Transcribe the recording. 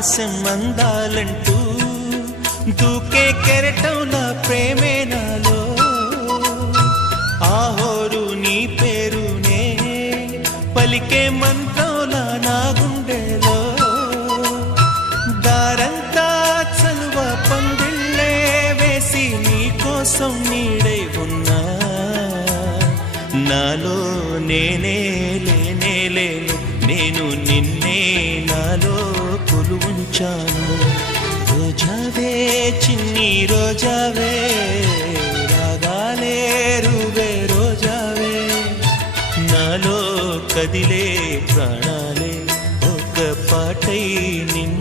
ఆకాశం అందాలంటూ దూకే కెరటం నా ప్రేమే నాలో ఆహోరు నీ పేరునే పలికే మంత్రంలా నా గుండెలో దారంతా చలువ పందిళ్ళే వేసి నీ కోసం నీడై ఉన్నా నాలో నేనే లేనే లేను నేను నిన్నే నాలో కొలువుంచాను రోజావే చిన్ని రోజావే రాగాలే రువే రోజావే నాలో కదిలే ప్రాణాలే ఒక పాటై నిన్ను